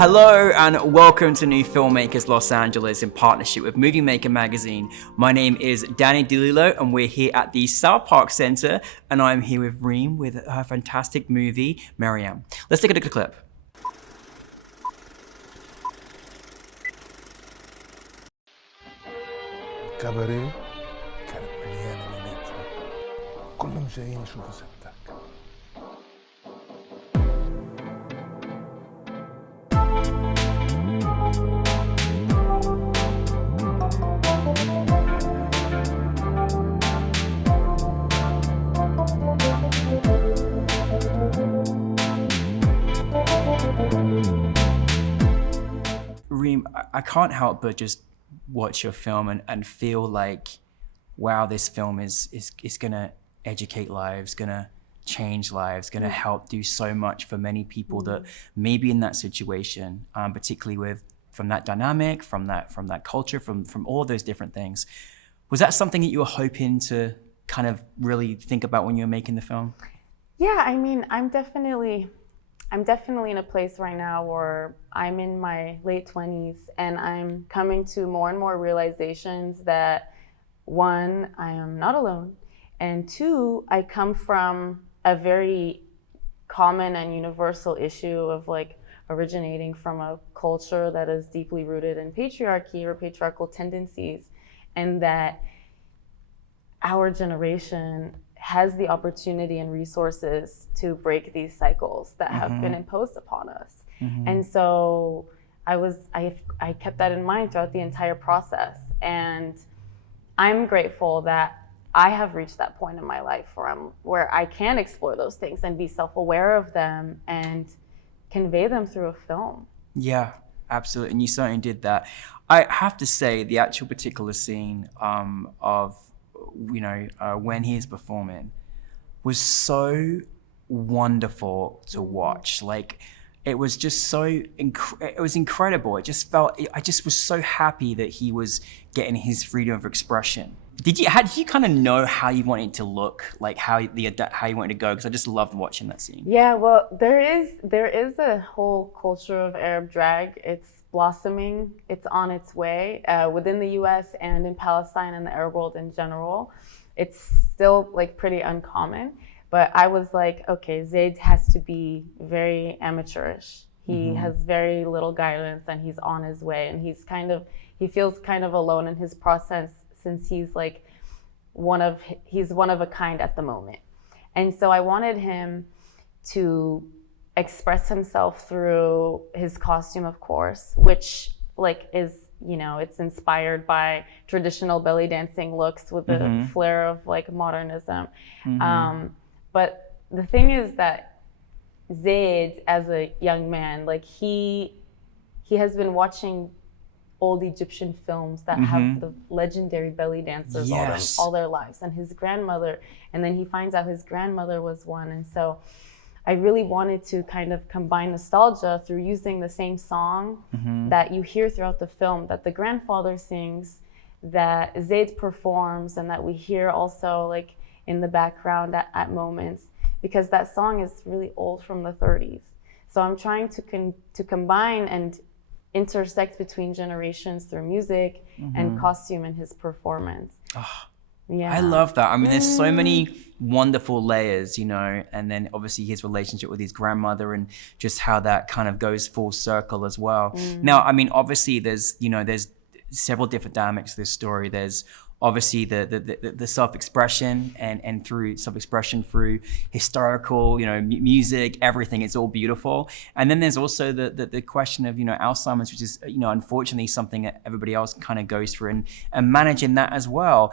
Hello and welcome to New Filmmakers Los Angeles in partnership with Movie Maker magazine. My name is Danny DeLillo and we're here at the South Park Center and I'm here with Reem with her fantastic movie, Mariam. Let's take a look at the clip. كباريه كانت مليانة ليلتها كلهم جايين يشوفوا ستك. Reem, I can't help but just watch your film and feel like, wow, this film is gonna educate lives, gonna change lives, gonna help do so much for many people that may be in that situation, particularly from that dynamic, from that culture, from all those different things. Was that something that you were hoping to kind of really think about when you were making the film? Yeah, I mean, I'm definitely in a place right now where I'm in my late 20s and I'm coming to more and more realizations that one, I am not alone, and two, I come from a very common and universal issue of like originating from a culture that is deeply rooted in patriarchy or patriarchal tendencies, and that our generation has the opportunity and resources to break these cycles that have been imposed upon us. And so I kept that in mind throughout the entire process. And I'm grateful that I have reached that point in my life where I can explore those things and be self-aware of them and convey them through a film. Yeah, absolutely, and you certainly did that. I have to say, the actual particular scene of when he is performing was so wonderful to watch. Like, it was just so it was incredible. It just felt, I just was so happy that he was getting his freedom of expression. Did you kind of know how you wanted it to look, like how you wanted to go? Because I just loved watching that scene. Yeah, well, there is a whole culture of Arab drag. It's blossoming. It's on its way within the U.S. and in Palestine and the Arab world in general. It's still like pretty uncommon, but I was like, okay, Zayd has to be very amateurish. He has very little guidance and he's on his way, and he feels kind of alone in his process since he's like one of a kind at the moment. And so I wanted him to express himself through his costume, of course, which like is, it's inspired by traditional belly dancing looks with a flair of like modernism. But the thing is that Zayd, as a young man, like he has been watching old Egyptian films that have the legendary belly dancers all their lives, and his grandmother, and then he finds out his grandmother was one. And so I really wanted to kind of combine nostalgia through using the same song that you hear throughout the film, that the grandfather sings, that Zayd performs, and that we hear also like in the background at moments, because that song is really old, from the 30s. So I'm trying to combine and intersect between generations through music and costume in his performance. Yeah, I love that. I mean, there's so many wonderful layers, and then obviously his relationship with his grandmother and just how that kind of goes full circle as well. Now, I mean, obviously there's several different dynamics to this story. There's obviously the self-expression and through self-expression through historical, music, everything. It's all beautiful. And then there's also the question of, Alzheimer's, which is, unfortunately something that everybody else kind of goes through, and managing that as well.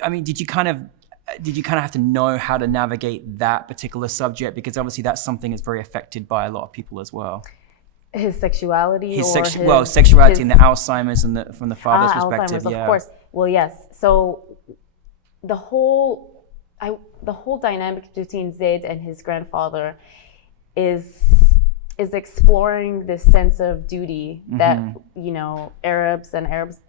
I mean, did you kind of have to know how to navigate that particular subject? Because obviously that's something that's very affected by a lot of people as well. His sexuality, sexuality and the Alzheimer's and from the father's perspective. Alzheimer's, of course. Well, yes. So the whole dynamic between Zayd and his grandfather is is exploring this sense of duty that, you know, Arab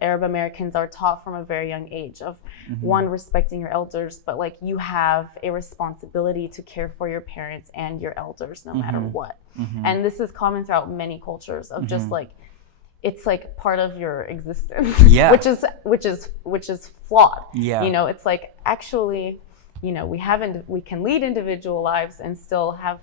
Americans are taught from a very young age of one, respecting your elders, but like you have a responsibility to care for your parents and your elders no matter what. And this is common throughout many cultures of just like, it's like part of your existence, which is flawed. You know, it's like, actually, you know, we can lead individual lives and still have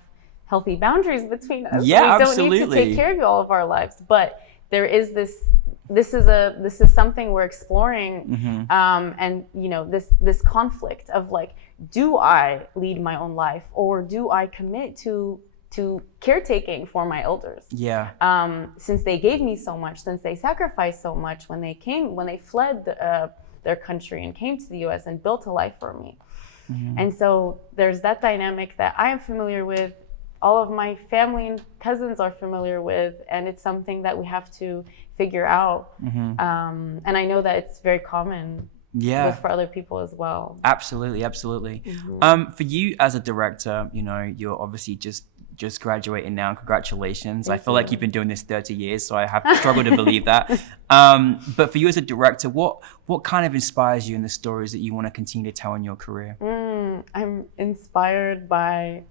healthy boundaries between us. Yeah, we don't need to take care of all of our lives, but there is this is something we're exploring, and you know, this conflict of like, do I lead my own life or do I commit to caretaking for my elders? Since they gave me so much, since they sacrificed so much when they fled their country and came to the US and built a life for me. And so there's that dynamic that I am familiar with, all of my family and cousins are familiar with, and it's something that we have to figure out. And I know that it's very common for other people as well. Absolutely. For you as a director, you know, you're obviously just graduating now. Congratulations. I feel like you've been doing this 30 years, so I have to struggle to believe that. But for you as a director, what kind of inspires you in the stories that you want to continue to tell in your career? I'm inspired by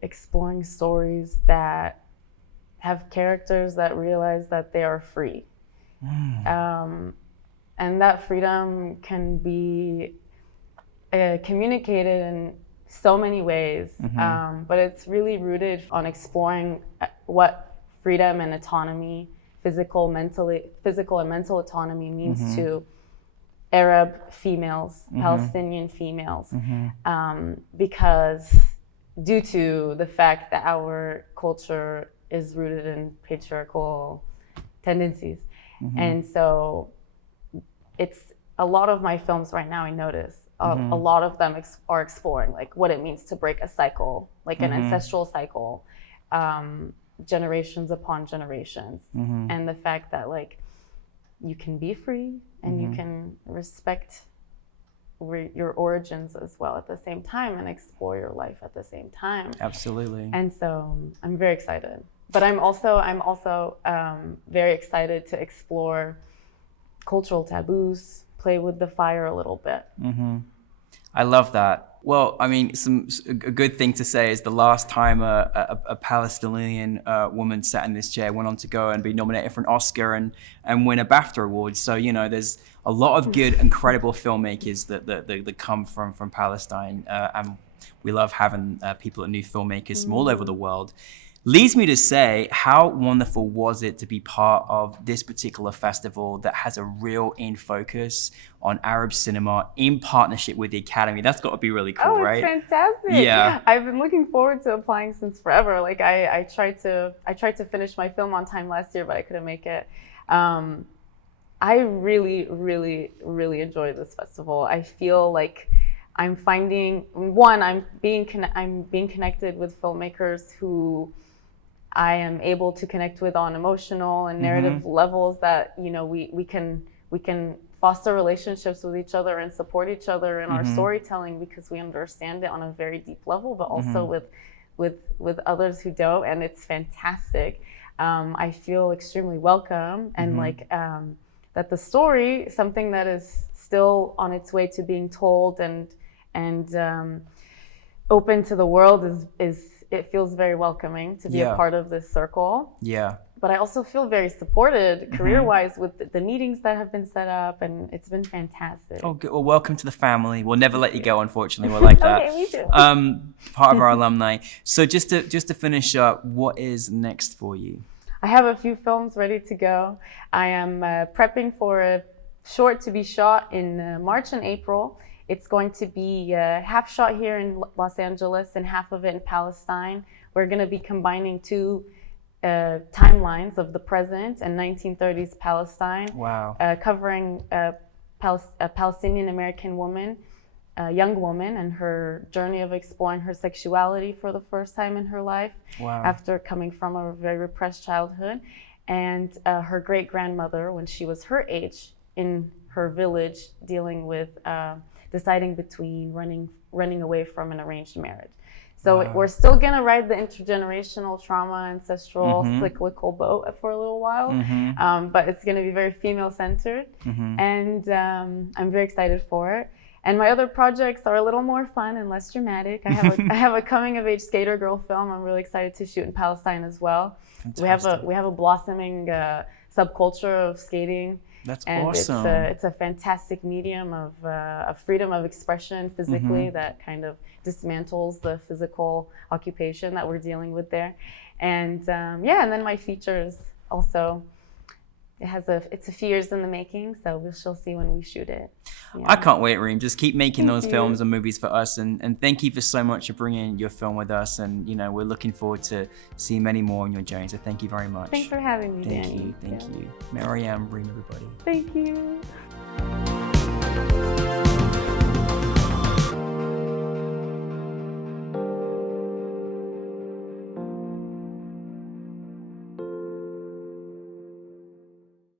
exploring stories that have characters that realize that they are free. And that freedom can be communicated in so many ways, but it's really rooted on exploring what freedom and autonomy, physical and mental autonomy means to Arab females, Palestinian females, because due to the fact that our culture is rooted in patriarchal tendencies. And so it's a lot of my films right now, I notice, a lot of them are exploring like what it means to break a cycle, like an ancestral cycle, generations upon generations. And the fact that like you can be free and you can respect your origins as well at the same time and explore your life at the same time. Absolutely. And so I'm very excited. But I'm also very excited to explore cultural taboos, play with the fire a little bit. I love that. Well, I mean, a good thing to say is the last time a Palestinian woman sat in this chair went on to go and be nominated for an Oscar and win a BAFTA award. So, you know, there's a lot of good, incredible filmmakers that come from Palestine. And we love having people at New Filmmakers from all over the world. Leads me to say, how wonderful was it to be part of this particular festival that has a real focus on Arab cinema in partnership with the Academy? That's got to be really cool, right? Oh, it's fantastic. Yeah. I've been looking forward to applying since forever. Like I tried to finish my film on time last year, but I couldn't make it. I really, really, really enjoy this festival. I feel like I'm finding, I'm being connected with filmmakers who I am able to connect with on emotional and narrative levels that, you know, we can foster relationships with each other and support each other in our storytelling because we understand it on a very deep level, but also with others who don't, and it's fantastic. I feel extremely welcome and that the story, something that is still on its way to being told and open to the world is it feels very welcoming to be a part of this circle. But I also feel very supported career-wise with the meetings that have been set up, and it's been fantastic. Oh, good. Well, welcome to the family. We'll never let you go, unfortunately. We're like that. Okay, me too. Part of our alumni. So just to finish up, what is next for you? I have a few films ready to go. I am prepping for a short to be shot in March and April. It's going to be half shot here in Los Angeles and half of it in Palestine. We're going to be combining two timelines of the present and 1930s Palestine. Wow. Covering a Palestinian American woman, a young woman, and her journey of exploring her sexuality for the first time in her life. Wow. After coming from a very repressed childhood. And her great-grandmother, when she was her age, in her village, dealing with deciding between running away from an arranged marriage. So Wow. we're still gonna ride the intergenerational trauma, ancestral, cyclical boat for a little while, but it's gonna be very female-centered, and I'm very excited for it. And my other projects are a little more fun and less dramatic. I have a coming-of-age skater girl film I'm really excited to shoot in Palestine as well. Fantastic. We have a blossoming subculture of skating. That's And awesome. it's a fantastic medium of freedom of expression physically that kind of dismantles the physical occupation that we're dealing with there. And and then my features also. It's a few years in the making, so we shall see when we shoot it. Yeah. I can't wait, Reem. Just keep making those you. films and movies for us, and thank you for so much for bringing your film with us. And we're looking forward to seeing many more on your journey. So thank you very much. Thanks for having me, Thank Danny. you, thank you. Mariam, Reem, everybody. Thank you.